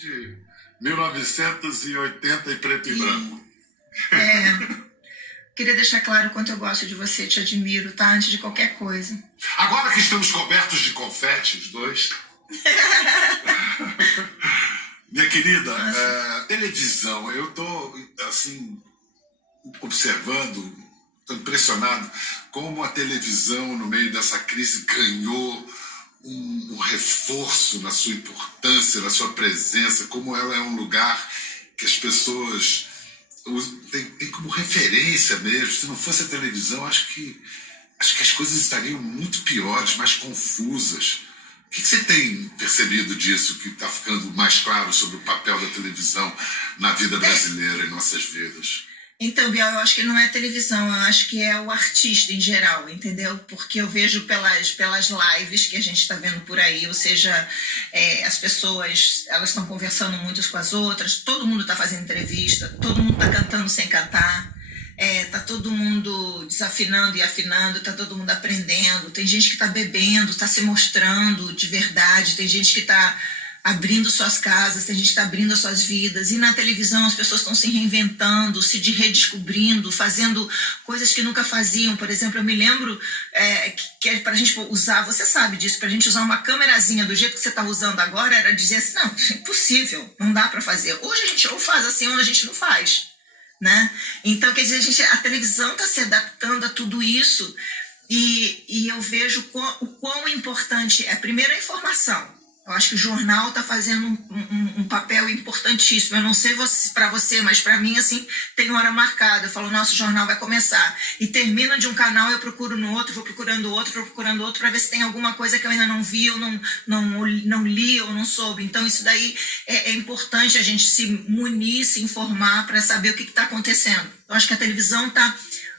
de 1980 e preto e branco. Queria deixar claro o quanto eu gosto de você, te admiro, tá? Antes de qualquer coisa. Agora que estamos cobertos de confete, os dois. Minha querida, televisão, eu tô, assim, observando, tô impressionado como a televisão, no meio dessa crise, ganhou um reforço na sua importância, na sua presença, como ela é um lugar que as pessoas tem como referência mesmo. Se não fosse a televisão, acho que as coisas estariam muito piores, mais confusas. O que você tem percebido disso, que está ficando mais claro sobre o papel da televisão na vida brasileira, em nossas vidas? Então, Biel, eu acho que não é televisão, eu acho que é o artista em geral, entendeu? Porque eu vejo pelas lives que a gente está vendo por aí, ou seja, as pessoas, elas estão conversando muitas com as outras, todo mundo está fazendo entrevista, todo mundo está cantando sem cantar, tá todo mundo desafinando e afinando, tá todo mundo aprendendo, tem gente que está bebendo, está se mostrando de verdade, tem gente que está abrindo suas casas, tem gente que está abrindo as suas vidas, e na televisão as pessoas estão se reinventando, se redescobrindo, fazendo coisas que nunca faziam. Por exemplo, eu me lembro que para a gente usar, você sabe disso, para a gente usar uma câmerazinha do jeito que você está usando agora, era dizer assim, não, é impossível, não dá para fazer. Hoje a gente ou faz assim ou a gente não faz, né? Então, quer dizer, a televisão está se adaptando a tudo isso, e eu vejo o quão importante é, primeiro, a informação. Eu acho que o jornal está fazendo um papel importantíssimo. Eu não sei para você, mas para mim, assim, tem hora marcada. Eu falo, nosso jornal vai começar. E termina de um canal, eu procuro no outro, vou procurando outro para ver se tem alguma coisa que eu ainda não vi, ou não li, ou não soube. Então, isso daí é importante a gente se munir, se informar para saber o que está acontecendo. Eu acho que a televisão está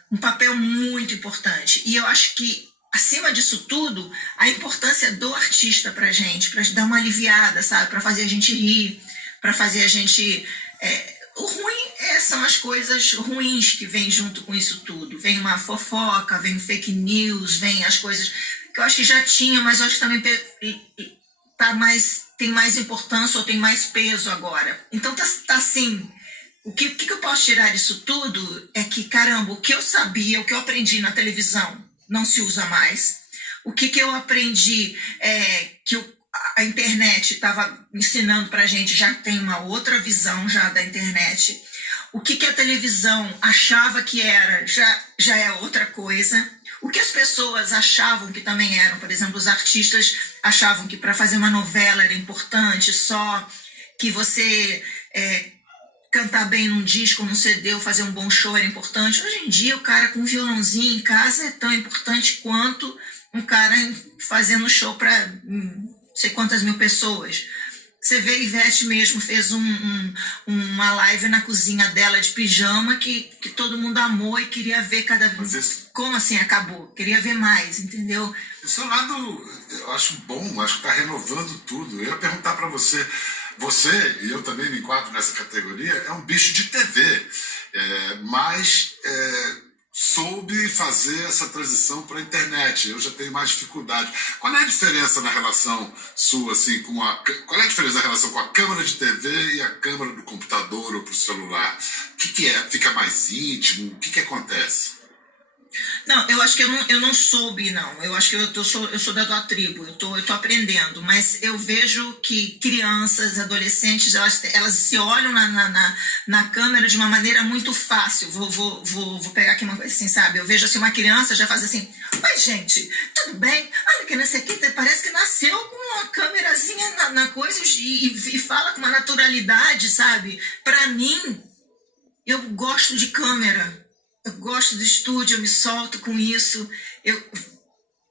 um papel muito importante. E eu acho que, acima disso tudo, a importância do artista pra gente, pra dar uma aliviada, sabe? Pra fazer a gente rir, pra fazer a gente... O ruim são as coisas ruins que vêm junto com isso tudo. Vem uma fofoca, vem fake news, vem as coisas que eu acho que já tinha, mas eu acho que também tem mais importância ou tem mais peso agora. Então tá assim... O que eu posso tirar disso tudo é que, caramba, o que eu sabia, o que eu aprendi na televisão não se usa mais. O que eu aprendi que a internet estava ensinando para a gente, já tem uma outra visão já da internet. O que a televisão achava que era, já é outra coisa. O que as pessoas achavam que também eram, por exemplo, os artistas achavam que para fazer uma novela era importante, só que você... cantar bem num disco, num CD, ou fazer um bom show era importante. Hoje em dia, o cara com um violãozinho em casa é tão importante quanto um cara fazendo show para não sei quantas mil pessoas. Você vê, Ivete mesmo fez uma live na cozinha dela de pijama que todo mundo amou e queria ver cada vez. Como assim acabou? Queria ver mais, entendeu? Esse lado eu acho bom, acho que está renovando tudo. Eu ia perguntar para você, e eu também me enquadro nessa categoria, é um bicho de TV, mas soube fazer essa transição para a internet. Eu já tenho mais dificuldade. Qual é a diferença na relação sua, assim, qual é a diferença na relação com a câmera de TV e a câmera do computador ou para o celular? O que é? Fica mais íntimo? O que acontece? Não, eu acho que eu não soube, não. Eu acho que eu sou da tua tribo, eu tô aprendendo. Mas eu vejo que crianças, adolescentes, elas se olham na câmera de uma maneira muito fácil. Vou pegar aqui uma coisa assim, sabe? Eu vejo assim, uma criança já faz assim, oi, gente, tudo bem? Olha que nessa aqui parece que nasceu com uma câmerazinha na coisa e fala com uma naturalidade, sabe? Pra mim, eu gosto de câmera. Eu gosto do estúdio, eu me solto com isso.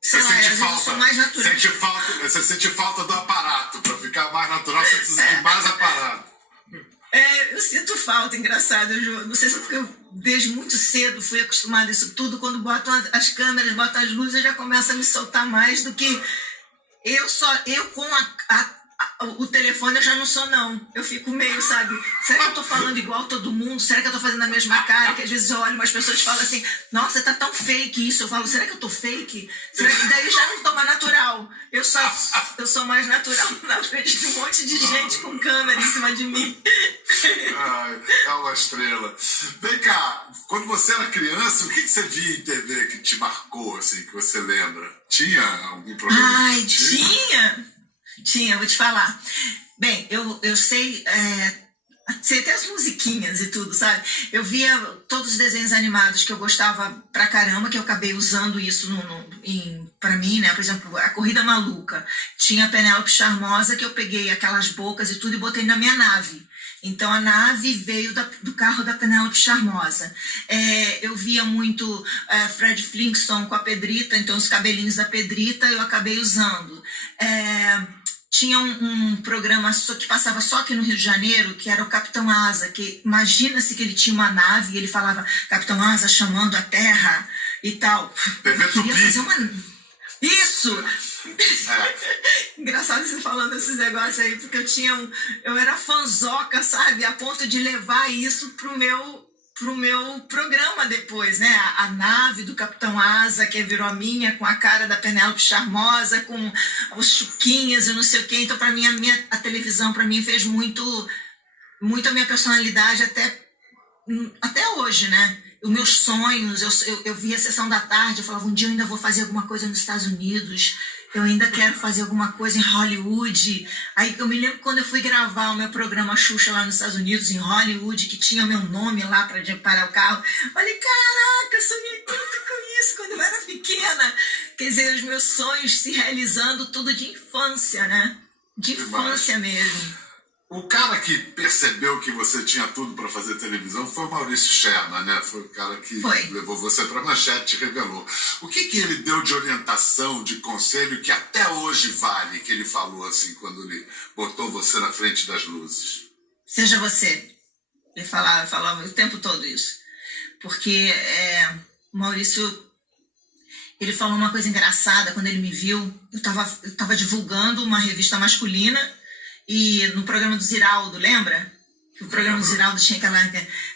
Sei lá, eu sou mais natural. Você sente falta do aparato. Para ficar mais natural, você precisa de mais aparato. Eu sinto falta, engraçado. Não sei se é porque eu, desde muito cedo, fui acostumada a isso tudo. Quando botam as câmeras, botam as luzes, eu já começo a me soltar mais do que... Eu com o telefone eu já não sou, não. Eu fico meio, sabe? Será que eu tô falando igual todo mundo? Será que eu tô fazendo a mesma cara? Que às vezes eu olho umas pessoas e falo assim, nossa, tá tão fake isso. Eu falo, será que eu tô fake? Será que daí já não toma natural? Eu sou mais natural na frente de um monte de gente com câmera em cima de mim. Ai, é uma estrela. Vem cá, quando você era criança, o que você via em TV que te marcou, assim, que você lembra? Tinha algum programa? Ai, tinha, vou te falar. Bem, eu sei até as musiquinhas e tudo, sabe? Eu via todos os desenhos animados que eu gostava pra caramba, que eu acabei usando isso pra mim, né? Por exemplo, a Corrida Maluca. Tinha a Penélope Charmosa, que eu peguei aquelas bocas e tudo e botei na minha nave. Então, a nave veio do carro da Penélope Charmosa. Eu via muito Fred Flintstone com a Pedrita, então os cabelinhos da Pedrita eu acabei usando. Tinha um programa que passava só aqui no Rio de Janeiro, que era o Capitão Asa, que imagina-se que ele tinha uma nave e ele falava Capitão Asa chamando a Terra e tal. TV Tupi. Fazer uma... Isso! Engraçado você falando esses negócios aí, porque eu era fanzoca, sabe? A ponto de levar isso pro meu programa depois, né? A nave do Capitão Asa, que virou a minha, com a cara da Penélope Charmosa, com os chuquinhas e não sei o quê. Então, para mim, a televisão, para mim, fez muito a minha personalidade até hoje, né? Os meus sonhos, eu via a sessão da tarde, eu falava, um dia eu ainda vou fazer alguma coisa nos Estados Unidos, eu ainda quero fazer alguma coisa em Hollywood. Aí eu me lembro quando eu fui gravar o meu programa Xuxa lá nos Estados Unidos, em Hollywood, que tinha meu nome lá para parar o carro. Falei, caraca, eu sonhei tanto com isso quando eu era pequena. Quer dizer, os meus sonhos se realizando, tudo de infância, né? De infância mesmo. O cara que percebeu que você tinha tudo para fazer televisão foi o Maurício Sherman, né? Foi o cara que levou você para a manchete e revelou. O que ele deu de orientação, de conselho, que até hoje vale, que ele falou assim, quando ele botou você na frente das luzes? Seja você. Ele falava o tempo todo isso. Porque o Maurício, ele falou uma coisa engraçada quando ele me viu. Eu tava divulgando uma revista masculina. E no programa do Ziraldo, lembra? O programa do Ziraldo tinha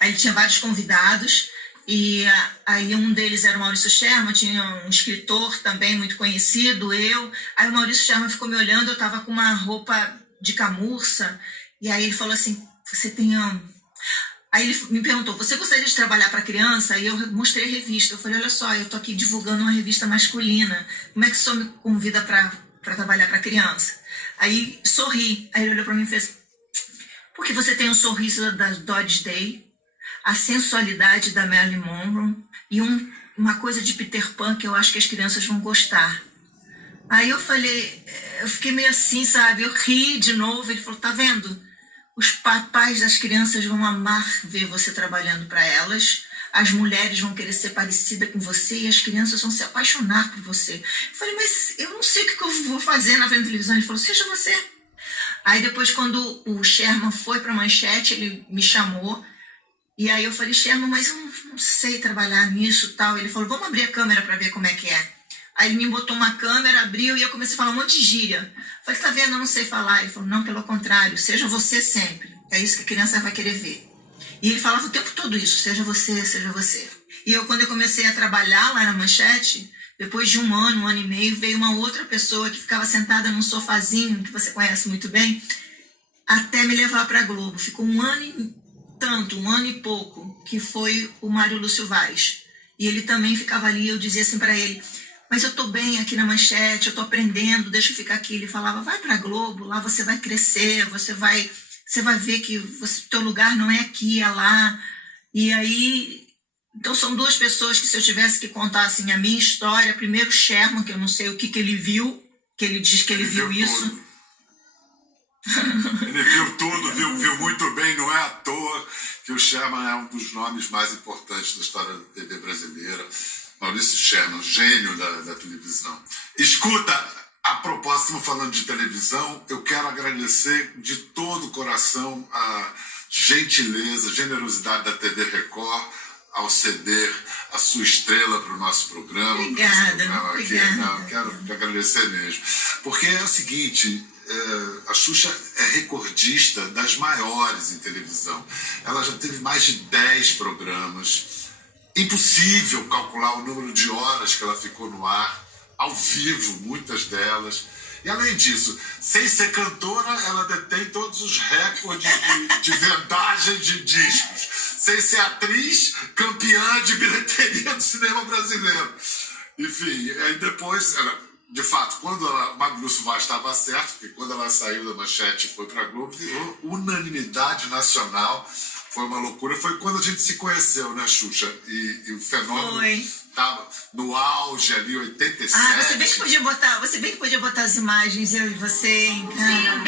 aí ele tinha vários convidados, e aí um deles era o Maurício Sherman, tinha um escritor também muito conhecido, eu. Aí o Maurício Sherman ficou me olhando, eu estava com uma roupa de camurça, e aí ele falou assim, você tem... Aí ele me perguntou, você gostaria de trabalhar para criança? Aí eu mostrei a revista, eu falei, olha só, eu tô aqui divulgando uma revista masculina, como é que o senhor me convida para trabalhar para criança? Aí sorri. Aí ele olhou para mim e fez, porque você tem o sorriso da Dodge Day, a sensualidade da Marilyn Monroe e uma coisa de Peter Pan que eu acho que as crianças vão gostar. Aí eu falei, eu fiquei meio assim, sabe? Eu ri de novo. Ele falou, tá vendo? Os papais das crianças vão amar ver você trabalhando para elas. As mulheres vão querer ser parecida com você e as crianças vão se apaixonar por você. Eu falei, mas eu não sei o que eu vou fazer na frente da televisão. Ele falou, seja você. Aí depois, quando o Sherman foi para a manchete, ele me chamou. E aí eu falei, Sherman, mas eu não sei trabalhar nisso e tal. Ele falou, vamos abrir a câmera para ver como é que é. Aí ele me botou uma câmera, abriu e eu comecei a falar um monte de gíria. Eu falei, tá vendo, eu não sei falar. Ele falou, não, pelo contrário, seja você sempre. É isso que a criança vai querer ver. E ele falava o tempo todo isso, seja você, seja você. E quando eu comecei a trabalhar lá na manchete, depois de um ano e meio, veio uma outra pessoa que ficava sentada num sofazinho, que você conhece muito bem, até me levar para a Globo. Ficou um ano e pouco, que foi o Mário Lúcio Vaz. E ele também ficava ali, eu dizia assim para ele, mas eu tô bem aqui na manchete, eu tô aprendendo, deixa eu ficar aqui. Ele falava, vai para a Globo, lá você vai crescer, você vai ver que teu lugar não é aqui, é lá. E aí, então são duas pessoas que se eu tivesse que contar assim, a minha história, primeiro Sherman, que eu não sei o que ele viu, que ele diz que ele viu isso. Tudo. Ele viu tudo, viu muito bem, não é à toa que o Sherman é um dos nomes mais importantes da história da TV brasileira. Maurício Sherman, gênio da televisão. Escuta, a propósito, falando de televisão, eu quero agradecer de todo o coração a gentileza, generosidade da TV Record ao ceder a sua estrela para o nosso programa. Obrigada. Não, quero te agradecer mesmo. Porque é o seguinte, a Xuxa é recordista das maiores em televisão. Ela já teve mais de 10 programas. Impossível calcular o número de horas que ela ficou no ar, ao vivo, muitas delas. E além disso, sem ser cantora, ela detém todos os recordes de vendagem de discos. Sem ser atriz, campeã de bilheteria do cinema brasileiro. Enfim, aí depois, de fato, quando a Maglu Soares estava certo, porque quando ela saiu da Manchete e foi para a Globo, virou unanimidade nacional. Foi uma loucura. Foi quando a gente se conheceu, né, Xuxa? E o fenômeno estava no auge ali, 87. Ah, você bem que podia botar as imagens, eu e você, hein, cara.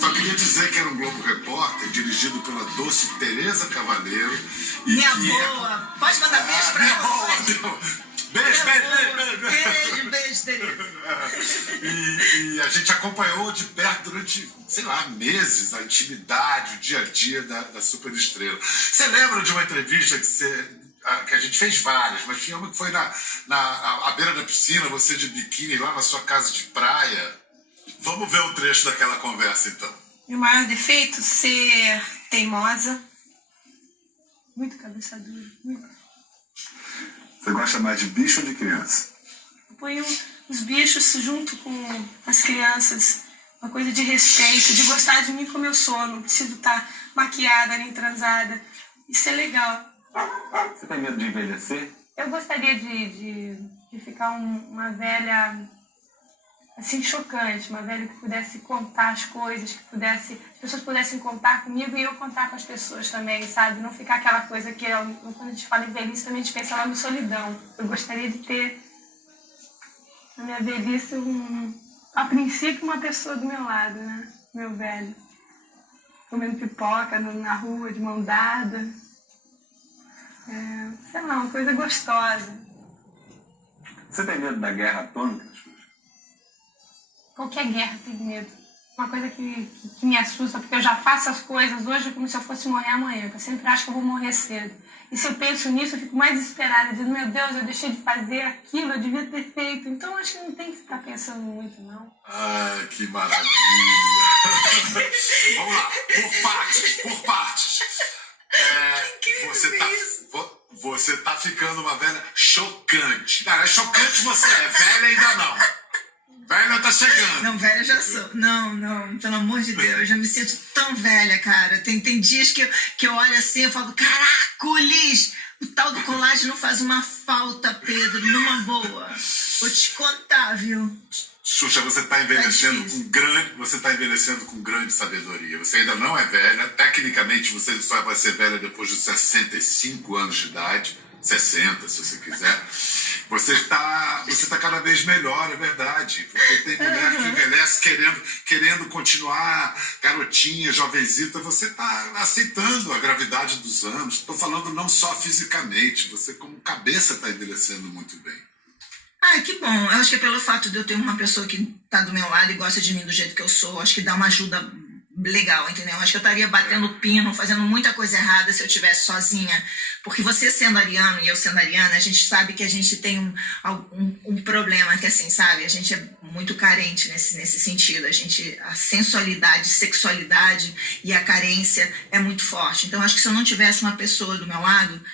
Só queria dizer que era um Globo Repórter dirigido pela doce Tereza Cavaleiro. Minha boa! Pode mandar beijo pra minha ela? boa! Beijo, Tereza. E a gente acompanhou de perto durante, sei lá, meses a intimidade, o dia a dia da superestrela. Você lembra de uma entrevista que a gente fez várias, mas tinha uma que foi à beira da piscina, você de biquíni lá na sua casa de praia? Vamos ver um trecho daquela conversa, então. Meu maior defeito? Ser teimosa. Muito cabeça dura. Muito. Você gosta mais de bicho ou de criança? Eu ponho os bichos junto com as crianças. Uma coisa de respeito, de gostar de mim como eu sou. Não preciso estar maquiada nem transada. Isso é legal. Você tem medo de envelhecer? Eu gostaria de ficar uma velha, assim, chocante. Uma velha que pudesse contar as coisas, as pessoas pudessem contar comigo e eu contar com as pessoas também, sabe? Não ficar aquela coisa que, quando a gente fala em velhice, também a gente pensa lá no solidão. Eu gostaria de ter, na minha velhice, a princípio, uma pessoa do meu lado, né? Meu velho. Comendo pipoca na rua, de mão dada. Sei lá, uma coisa gostosa. Você tem medo da guerra atômica, Xuxa? Qualquer guerra tem medo. Uma coisa que me assusta, porque eu já faço as coisas hoje como se eu fosse morrer amanhã. Eu sempre acho que eu vou morrer cedo. E se eu penso nisso, eu fico mais desesperada. Digo, meu Deus, eu deixei de fazer aquilo, eu devia ter feito. Então, acho que não tem que ficar pensando muito, não. Ai, que maravilha! Vamos lá, por partes. Você tá ficando uma velha chocante. Não, é chocante você velha ainda não. Velha tá chegando. Não, velha já sou. Não, pelo amor de Deus, eu já me sinto tão velha, cara. Tem dias que eu olho assim, eu falo, caracoles, o tal do colágeno não faz uma falta, Pedro, numa boa. Vou te contar, viu? Xuxa, você está envelhecendo com grande sabedoria. Você ainda não é velha. Tecnicamente, você só vai ser velha depois de 65 anos de idade. 60, se você quiser. Você tá cada vez melhor, é verdade. Porque tem mulher que envelhece querendo continuar garotinha, jovenzita. Você está aceitando a gravidade dos anos. Estou falando não só fisicamente. Você, como cabeça, está envelhecendo muito bem. Ah, que bom. Eu acho que é pelo fato de eu ter uma pessoa que tá do meu lado e gosta de mim do jeito que eu sou, acho que dá uma ajuda legal, entendeu? Acho que eu estaria batendo pino, fazendo muita coisa errada se eu estivesse sozinha. Porque você sendo ariano e eu sendo ariana, a gente sabe que a gente tem um problema que, assim, sabe? A gente é muito carente nesse sentido. A sensualidade, sexualidade e a carência é muito forte. Então, acho que se eu não tivesse uma pessoa do meu lado,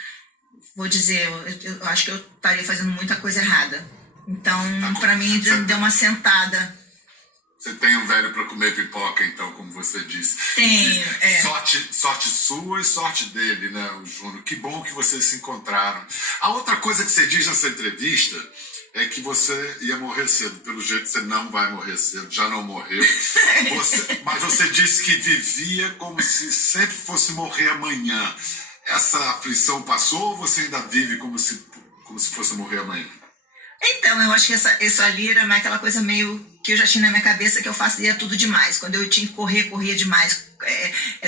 vou dizer, eu acho que eu estaria fazendo muita coisa errada. Então, para mim, deu uma sentada. Você tem um velho para comer pipoca, então, como você disse. Tenho, Sorte sua e sorte dele, né, o Júnior? Que bom que vocês se encontraram. A outra coisa que você diz nessa entrevista é que você ia morrer cedo. Pelo jeito, você não vai morrer cedo, já não morreu. Mas você disse que vivia como se sempre fosse morrer amanhã. Essa aflição passou ou você ainda vive como se fosse morrer amanhã? Então, eu acho que essa ali era aquela coisa meio que eu já tinha na minha cabeça que eu fazia tudo demais. Quando eu tinha que corria demais.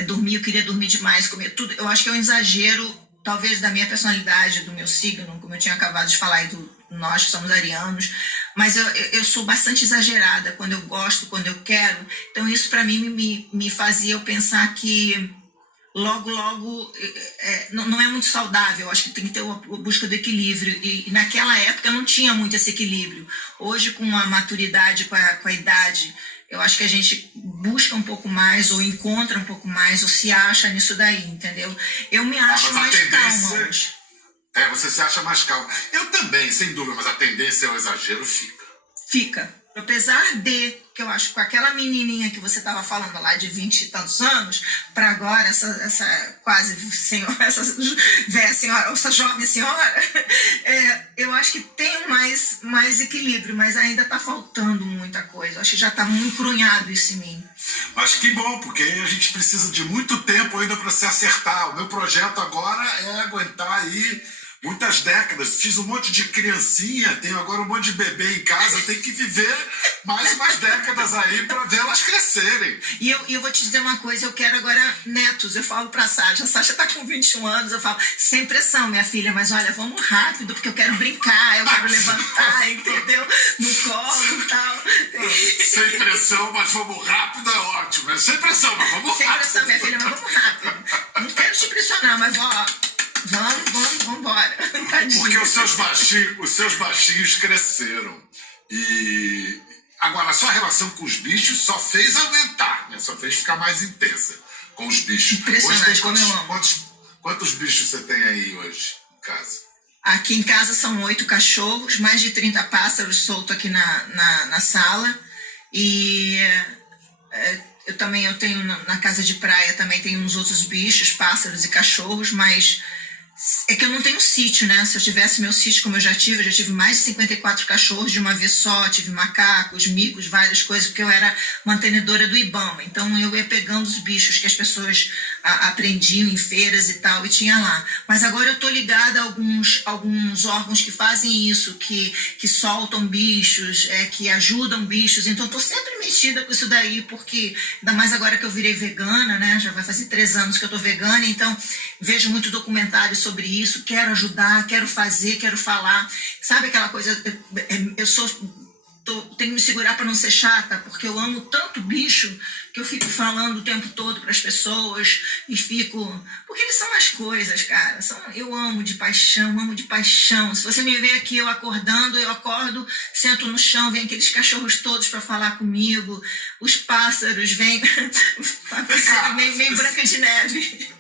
Dormir, eu queria dormir demais, comer tudo. Eu acho que é um exagero, talvez, da minha personalidade, do meu signo, como eu tinha acabado de falar, nós que somos arianos. Mas eu sou bastante exagerada quando eu gosto, quando eu quero. Então isso para mim me fazia eu pensar que logo não é muito saudável. Eu acho que tem que ter a busca do equilíbrio. E naquela época não tinha muito esse equilíbrio. Hoje, com a maturidade, com a idade, eu acho que a gente busca um pouco mais, ou encontra um pouco mais, ou se acha nisso daí, entendeu? Eu me acho mais calma hoje. Você se acha mais calma. Eu também, sem dúvida, mas a tendência ao exagero fica. Fica. Apesar de, que eu acho que com aquela menininha que você estava falando lá de 20 e tantos anos, para agora, essa quase senhora, essa velha senhora, essa jovem senhora, eu acho que tem mais equilíbrio, mas ainda está faltando muita coisa. Eu acho que já está muito encrunhado isso em mim. Mas que bom, porque a gente precisa de muito tempo ainda para se acertar. O meu projeto agora é aguentar aí muitas décadas. Fiz um monte de criancinha, tenho agora um monte de bebê em casa, tenho que viver mais umas décadas aí para vê-las crescerem. E eu vou te dizer uma coisa, eu quero agora netos. Eu falo pra Sasha, a Sasha tá com 21 anos, eu falo, sem pressão, minha filha, mas olha, vamos rápido, porque eu quero brincar, eu quero levantar, entendeu? No colo e tal. Sem pressão, mas vamos rápido é ótimo. É sem pressão, mas vamos rápido. Sem pressão, minha filha, mas vamos rápido. Não quero te pressionar, mas ó, vamos embora. Porque os seus baixinhos cresceram. E agora, a sua relação com os bichos só fez aumentar, né? Só fez ficar mais intensa com os bichos. Impressionante, como eu amo. Quantos bichos você tem aí hoje em casa? Aqui em casa são 8 cachorros, mais de 30 pássaros soltos aqui na sala. E eu tenho na casa de praia também tem uns outros bichos, pássaros e cachorros, mas é que eu não tenho sítio, né? Se eu tivesse meu sítio como eu já tive mais de 54 cachorros de uma vez só, tive macacos, micos, várias coisas, porque eu era mantenedora do Ibama. Então eu ia pegando os bichos que as pessoas aprendiam em feiras e tal, e tinha lá. Mas agora eu tô ligada a alguns órgãos que fazem isso, que soltam bichos, que ajudam bichos. Então eu tô sempre mexida com isso daí, porque ainda mais agora que eu virei vegana, né? Já vai fazer 3 anos que eu tô vegana, então vejo muito documentário sobre isso, quero ajudar, quero fazer, quero falar. Sabe aquela coisa, tenho que me segurar para não ser chata, porque eu amo tanto bicho que eu fico falando o tempo todo para as pessoas e porque eles são as coisas, cara. Eu amo de paixão. Se você me vê aqui eu acordando, eu acordo, sento no chão, vem aqueles cachorros todos para falar comigo, os pássaros vêm, meio Branca de Neve.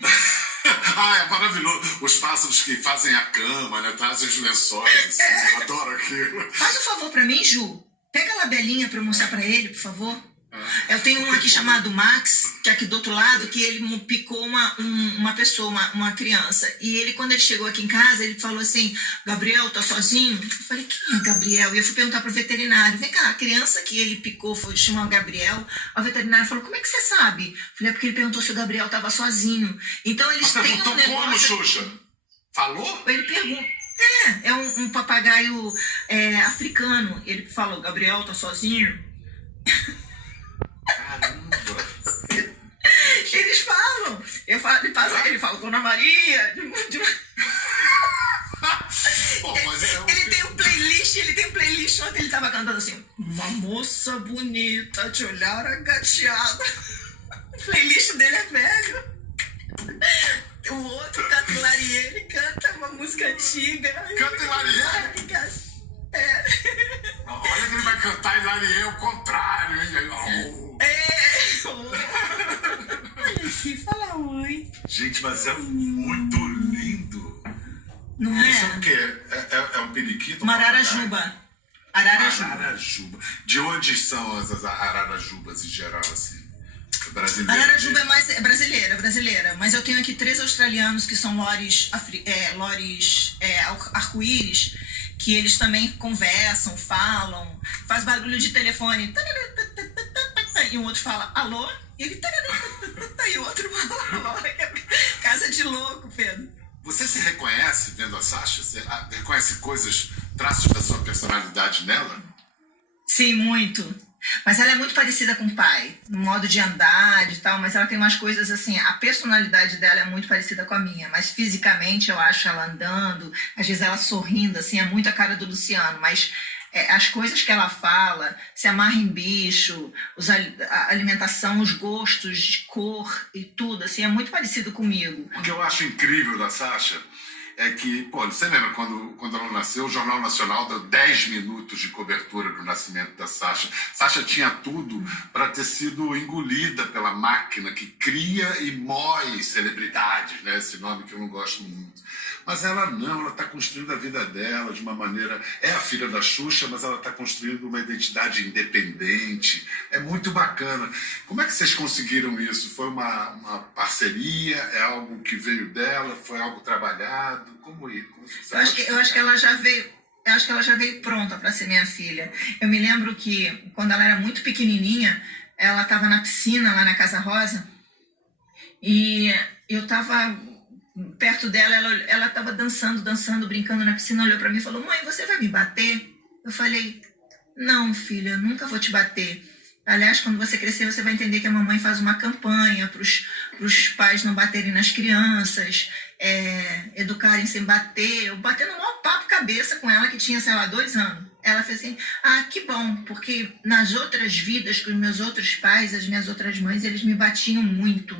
É maravilhoso. Os pássaros que fazem a cama, né? Trazem os lençóis. Eu adoro aquilo. Faz um favor pra mim, Ju. Pega a labelinha pra eu mostrar pra ele, por favor. Eu tenho um aqui chamado Max, que é aqui do outro lado, que ele picou uma pessoa, uma criança. E ele, quando ele chegou aqui em casa, ele falou assim, Gabriel, tá sozinho? Eu falei, quem é Gabriel? E eu fui perguntar pro veterinário, vem cá, a criança que ele picou chamou Gabriel. O veterinário falou, como é que você sabe? Eu falei, porque ele perguntou se o Gabriel tava sozinho. Então eles têm um negócio... Como, Xuxa? Falou? Ele pergunta. É um papagaio africano. Ele falou, Gabriel tá sozinho? Caramba! Eles falam. Ele fala, Dona Maria. Bom, mas ele tem um playlist, ontem ele tava cantando assim, uma moça bonita de olhar agateada. O playlist dele é velho. O outro canta Hilarie, ele canta uma música antiga. Canta Hilarie? Olha que ele vai cantar Hilarie ao contrário, hein? Olha aqui, fala oi. Gente, mas é muito lindo. Não é? Isso é o quê? É um periquito? Uma ararajuba. Ararajuba. De onde são as ararajubas em geral, assim? Brasileira? Ararajuba é brasileira. Mas eu tenho aqui 3 australianos que são lores arco-íris, que eles também conversam, falam, faz barulho de telefone. E um outro fala, alô? E ele... E o outro fala, alô? Casa de louco, Pedro. Você se reconhece vendo a Sasha? Você reconhece traços da sua personalidade nela? Sim, muito. Mas ela é muito parecida com o pai, no modo de andar e tal, mas ela tem umas coisas assim, a personalidade dela é muito parecida com a minha, mas fisicamente eu acho ela andando, às vezes ela sorrindo, assim, é muito a cara do Luciano, mas as coisas que ela fala, se amarra em bicho, a alimentação, os gostos de cor e tudo, assim, é muito parecido comigo. O que eu acho incrível da Sasha é que, pô, você lembra quando ela nasceu, o Jornal Nacional deu 10 minutos de cobertura do nascimento da Sasha. Sasha tinha tudo para ter sido engolida pela máquina que cria e mói celebridades, né? Esse nome que eu não gosto muito. Mas ela não, ela está construindo a vida dela de uma maneira... É a filha da Xuxa, mas ela está construindo uma identidade independente. É muito bacana. Como é que vocês conseguiram isso? Foi uma parceria? É algo que veio dela? Foi algo trabalhado? Como isso? Eu acho que ela já veio... Eu acho que ela já veio pronta para ser minha filha. Eu me lembro que, quando ela era muito pequenininha, ela estava na piscina, lá na Casa Rosa, e eu estava perto dela, ela estava dançando, brincando na piscina, olhou para mim e falou: mãe, você vai me bater? Eu falei: não, filha, nunca vou te bater. Aliás, quando você crescer, você vai entender que a mamãe faz uma campanha para os pais não baterem nas crianças, educarem sem bater. Eu batendo no maior papo cabeça com ela, que tinha, sei lá, 2 anos. Ela fez assim: ah, que bom, porque nas outras vidas, com os meus outros pais, as minhas outras mães, eles me batiam muito.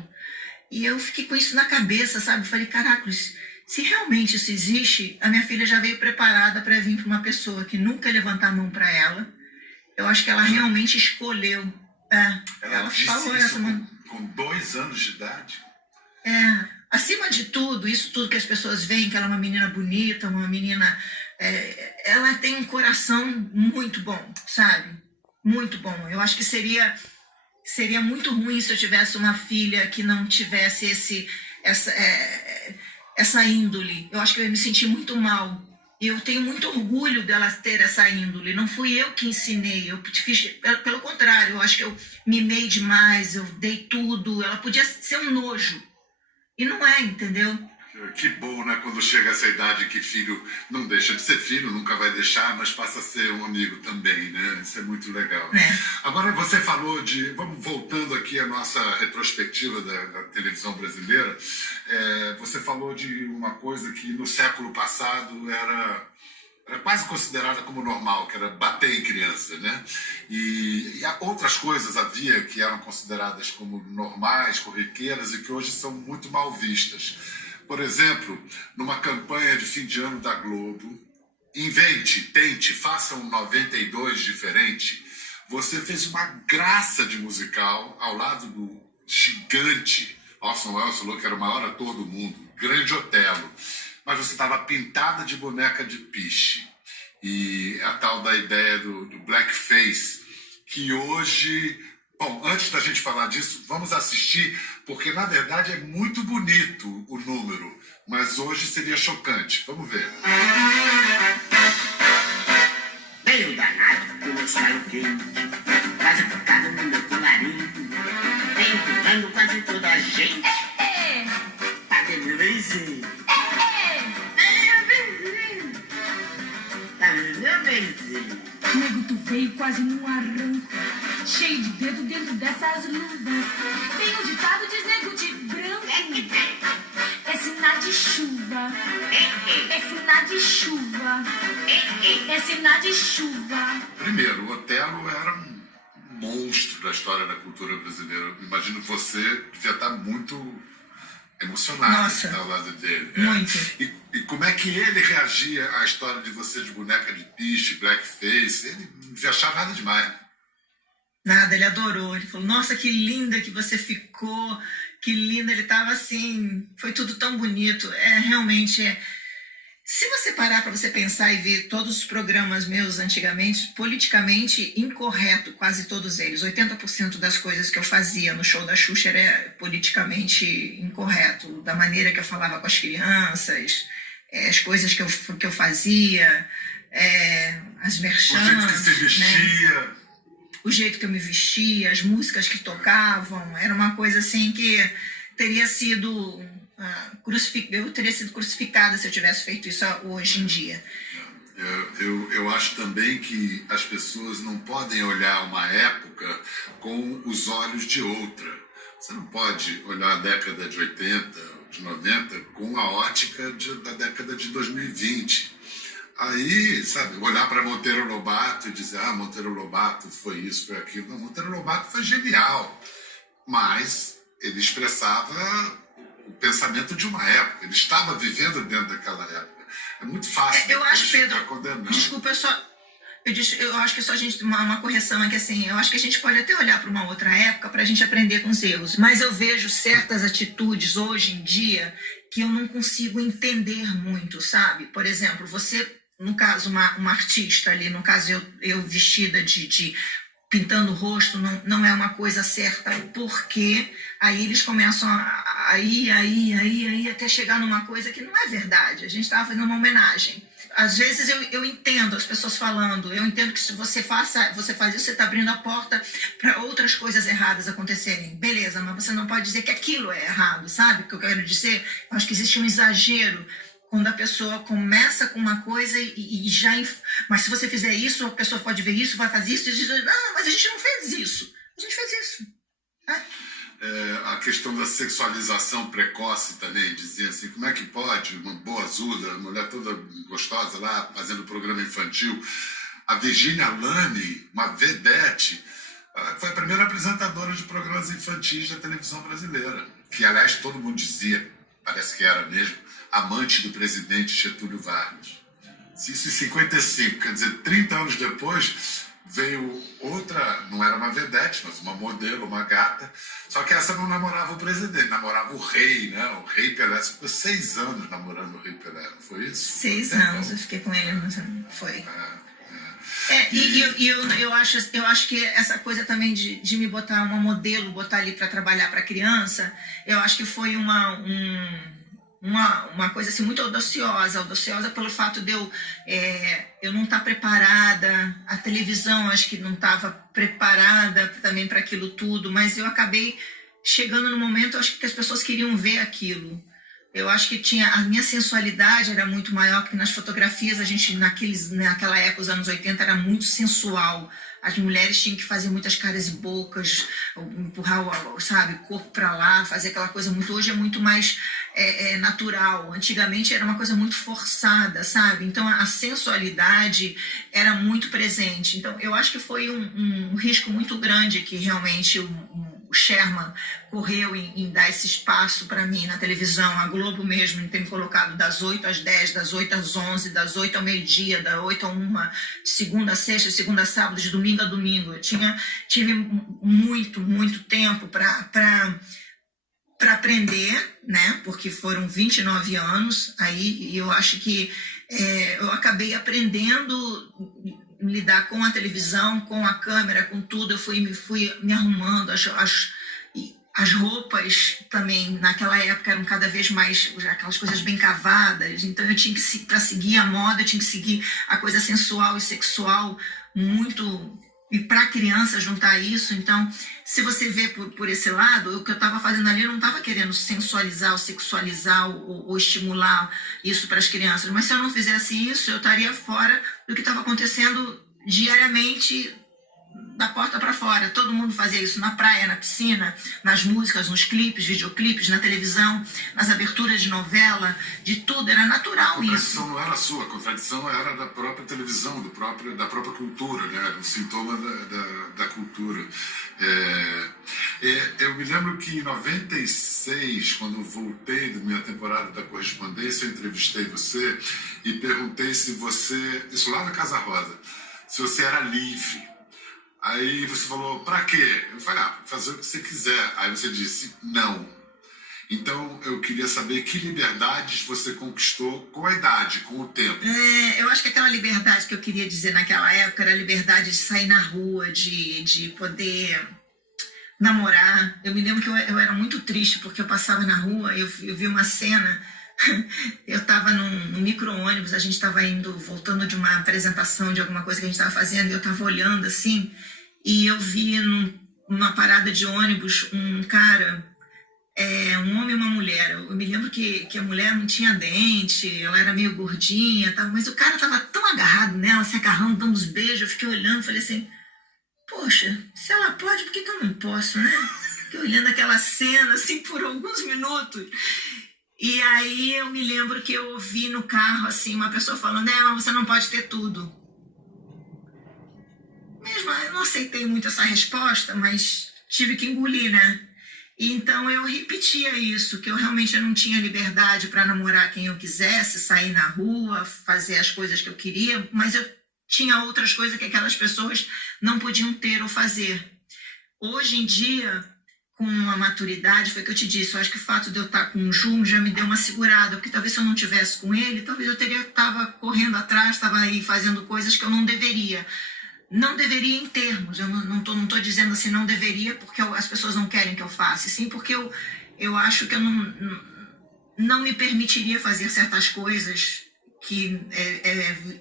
E eu fiquei com isso na cabeça, sabe? Eu falei: caracoles, se realmente isso existe, a minha filha já veio preparada para vir para uma pessoa que nunca levantar a mão para ela. Eu acho que ela realmente escolheu. Ela disse falou isso essa com 2 anos de idade? Acima de tudo, isso tudo que as pessoas veem, que ela é uma menina bonita, uma menina... ela tem um coração muito bom, sabe? Muito bom. Eu acho que seria muito ruim se eu tivesse uma filha que não tivesse essa índole. Eu acho que eu ia me sentir muito mal. E eu tenho muito orgulho dela ter essa índole. Não fui eu que ensinei, eu fiz, pelo contrário, eu acho que eu mimei demais, eu dei tudo. Ela podia ser um nojo. E não é, entendeu? Que bom, né? Quando chega essa idade que filho não deixa de ser filho, nunca vai deixar, mas passa a ser um amigo também, né? Isso é muito legal. Agora, você falou de... Vamos voltando aqui à nossa retrospectiva da televisão brasileira. Você falou de uma coisa que no século passado era quase considerada como normal, que era bater em criança, né? E outras coisas havia que eram consideradas como normais, corriqueiras, e que hoje são muito mal vistas. Por exemplo, numa campanha de fim de ano da Globo, tente, faça um 92 diferente. Você fez uma graça de musical ao lado do gigante Orson Welles, falou que era o maior ator do mundo, grande Otelo. Mas você estava pintada de boneca de piche. E a tal da ideia do blackface, que hoje... Bom, antes da gente falar disso, vamos assistir, porque na verdade é muito bonito o número, mas hoje seria chocante. Vamos ver. Veio danado com meus caloquinhos, quase cortado no meu colarinho, vem empurrando quase toda a gente. Tá vendo, Benzinho? Tá vendo, Benzinho? Nego, tu veio quase no arranco, cheio de dedo dentro dessas luvas. Tem um ditado, diz nego de branco: é sinal de chuva, é sinal de chuva, é sinal de chuva. Primeiro, o Otelo era um monstro da história da cultura brasileira. Eu imagino que você devia estar muito emocionado de estar ao lado dele. Muito. E como é que ele reagia à história de você de boneca de piche, blackface? Ele não devia achar nada demais. Nada, ele adorou. Ele falou: nossa, que linda que você ficou, que linda. Ele estava assim, foi tudo tão bonito. Realmente... Se você parar para você pensar e ver todos os programas meus antigamente, politicamente incorreto, quase todos eles. 80% das coisas que eu fazia no show da Xuxa era politicamente incorreto. Da maneira que eu falava com as crianças, as coisas que eu fazia, as merchans. O jeito que se vestia. Né? O jeito que eu me vestia, as músicas que tocavam. Era uma coisa assim que teria sido... eu teria sido crucificada se eu tivesse feito isso hoje em dia. Eu acho também que as pessoas não podem olhar uma época com os olhos de outra. Você não pode olhar a década de 80, de 90 com a ótica da década de 2020. Aí, sabe, olhar para Monteiro Lobato e dizer, Monteiro Lobato foi isso, foi aquilo. Não, Monteiro Lobato foi genial, mas ele expressava o pensamento de uma época, ele estava vivendo dentro daquela época. É muito fácil Eu acho, Pedro, ficar condenando. desculpa, eu acho que só a gente, uma correção é que assim, eu acho que a gente pode até olhar para uma outra época para a gente aprender com os erros, mas eu vejo certas atitudes hoje em dia que eu não consigo entender muito, sabe? Por exemplo, você, no caso, uma artista ali, no caso eu vestida de pintando o rosto, não é uma coisa certa, porque aí eles começam a ir até chegar numa coisa que não é verdade. A gente estava fazendo uma homenagem. Às vezes eu entendo as pessoas falando, eu entendo que se você faz isso, você está abrindo a porta para outras coisas erradas acontecerem. Beleza, mas você não pode dizer que aquilo é errado, sabe? O que eu quero dizer? Eu acho que existe um exagero quando a pessoa começa com uma coisa e já... Mas se você fizer isso, a pessoa pode ver isso, vai fazer isso, e diz, não, mas a gente não fez isso. A gente fez isso. Né? A questão da sexualização precoce também, dizia assim, como é que pode uma boa azul, mulher toda gostosa lá, fazendo programa infantil. A Virginia Lane, uma vedete, foi a primeira apresentadora de programas infantis da televisão brasileira, que, aliás, todo mundo dizia, parece que era mesmo, amante do presidente Getúlio Vargas. Isso em 55, quer dizer, 30 anos depois, veio outra, não era uma vedete, mas uma modelo, uma gata, só que essa não namorava o presidente, namorava o rei, né? O rei Pelé. Você ficou 6 anos namorando o rei Pelé, não foi isso? 6 anos, eu fiquei com ele, não foi. Eu acho que essa coisa também de me botar uma modelo, botar ali para trabalhar para criança, eu acho que foi uma coisa assim, muito audaciosa pelo fato de eu não estar preparada, a televisão acho que não estava preparada também para aquilo tudo, mas eu acabei chegando no momento, acho que as pessoas queriam ver aquilo. Eu acho que a minha sensualidade era muito maior, porque nas fotografias a gente, naquela época, os anos 80, era muito sensual. As mulheres tinham que fazer muitas caras e bocas, empurrar, sabe, o corpo para lá, fazer aquela coisa muito... Hoje é muito mais natural. Antigamente era uma coisa muito forçada, sabe? Então a sensualidade era muito presente. Então eu acho que foi um risco muito grande que realmente o Sherman correu em dar esse espaço para mim na televisão, a Globo mesmo, em ter me colocado das 8 às 10, das 8 às 11, das 8 ao meio-dia, das 8 a 1, de segunda a sexta, de segunda a sábado, de domingo a domingo. Eu tive muito tempo para aprender, né? Porque foram 29 anos aí, e eu acho que eu acabei aprendendo lidar com a televisão, com a câmera, com tudo. Eu fui me arrumando, as roupas também naquela época eram cada vez mais aquelas coisas bem cavadas, então eu tinha que, para seguir a moda, eu tinha que seguir a coisa sensual e sexual muito, e para criança juntar isso. Então, se você vê por esse lado, o que eu estava fazendo ali, eu não estava querendo sensualizar ou sexualizar ou estimular isso para as crianças, mas se eu não fizesse isso, eu estaria fora do que estava acontecendo diariamente, da porta para fora. Todo mundo fazia isso na praia, na piscina, nas músicas, nos clipes, videoclipes, na televisão, nas aberturas de novela, de tudo. Era natural isso. A contradição não era sua, a contradição era da própria televisão, da própria cultura, né? Era um sintoma da cultura. Eu me lembro que em 96, quando eu voltei da minha temporada da Correspondência, eu entrevistei você e perguntei se você, isso lá na Casa Rosa, se você era livre. Aí você falou, pra quê? Eu falei, fazer o que você quiser. Aí você disse, não. Então, eu queria saber que liberdades você conquistou com a idade, com o tempo. Eu acho que aquela liberdade que eu queria dizer naquela época era a liberdade de sair na rua, de poder namorar. Eu me lembro que eu era muito triste, porque eu passava na rua, eu vi uma cena... Eu estava no micro-ônibus, a gente estava voltando de uma apresentação de alguma coisa que a gente estava fazendo, e eu estava olhando assim, e eu vi numa parada de ônibus um cara, um homem e uma mulher. Eu me lembro que a mulher não tinha dente, ela era meio gordinha, mas o cara estava tão agarrado nela, se agarrando, dando uns beijos. Eu fiquei olhando, falei assim, poxa, se ela pode, por que eu não posso, né? Fiquei olhando aquela cena assim por alguns minutos. E aí eu me lembro que eu ouvi no carro, assim, uma pessoa falando, mas você não pode ter tudo. Mesmo, eu não aceitei muito essa resposta, mas tive que engolir, né? E então eu repetia isso, que eu realmente não tinha liberdade para namorar quem eu quisesse, sair na rua, fazer as coisas que eu queria, mas eu tinha outras coisas que aquelas pessoas não podiam ter ou fazer. Hoje em dia, com a maturidade, foi o que eu te disse, eu acho que o fato de eu estar com o Jun já me deu uma segurada, porque talvez se eu não tivesse com ele, talvez eu estava correndo atrás, estava aí fazendo coisas que eu não deveria. Não deveria em termos, eu não tô dizendo assim, não deveria porque as pessoas não querem que eu faça, sim porque eu acho que eu não me permitiria fazer certas coisas que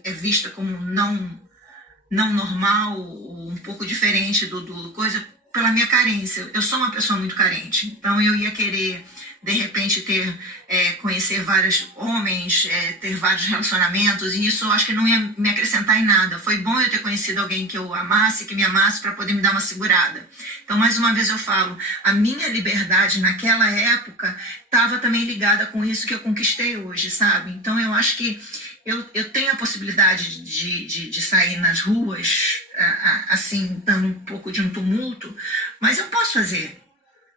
é vista como não normal, ou um pouco diferente do coisa, pela minha carência. Eu sou uma pessoa muito carente, então eu ia querer, de repente, conhecer vários homens, ter vários relacionamentos, e isso eu acho que não ia me acrescentar em nada. Foi bom eu ter conhecido alguém que eu amasse, que me amasse, para poder me dar uma segurada. Então, mais uma vez eu falo, a minha liberdade naquela época estava também ligada com isso que eu conquistei hoje, sabe? Então, eu acho que eu tenho a possibilidade de sair nas ruas, assim, dando um pouco de um tumulto, mas eu posso fazer.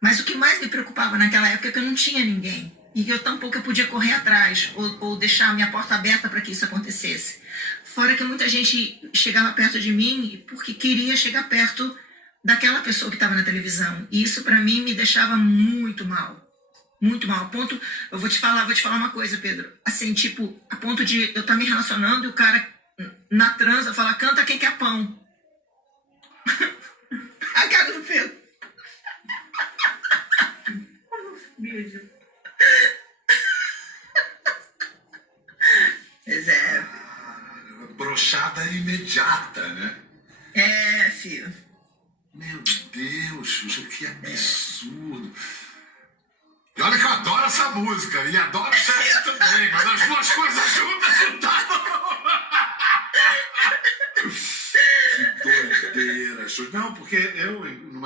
Mas o que mais me preocupava naquela época é que eu não tinha ninguém. E que eu tampouco eu podia correr atrás ou deixar a minha porta aberta para que isso acontecesse. Fora que muita gente chegava perto de mim porque queria chegar perto daquela pessoa que estava na televisão. E isso para mim me deixava muito mal. Muito mal. A ponto, eu vou te falar uma coisa, Pedro. Assim, tipo, a ponto de eu estar me relacionando e o cara na transa fala, canta quem quer pão. A cara do Pedro. Beijo. Pois é. Brochada imediata, né? Filho. Meu Deus, Xuxa, que absurdo. E olha que eu adoro essa música e adoro sexo também, mas as duas coisas juntas não tá. Que doideira, Xuxa. Não, porque eu